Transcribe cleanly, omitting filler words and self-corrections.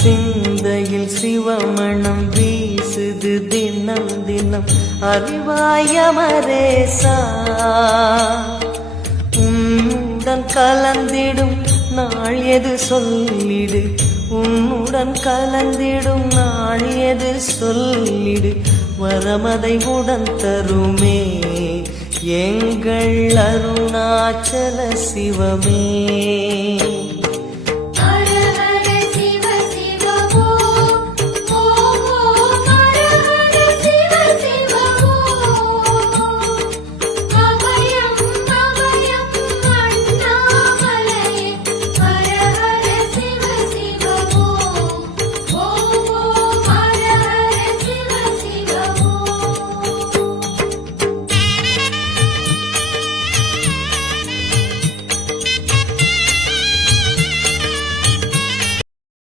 சிந்தையில் சிவமணம் வீசுது தினம் தினம் அறிவாயமரேசா உன்னுடன் கலந்திடும் நாள் எது சொல்லிடு உன்னுடன் கலந்திடும் நாள் எது சொல்லிடு வரமதை உடன் தருமே எங்கள் அருணாச்சல சிவமே.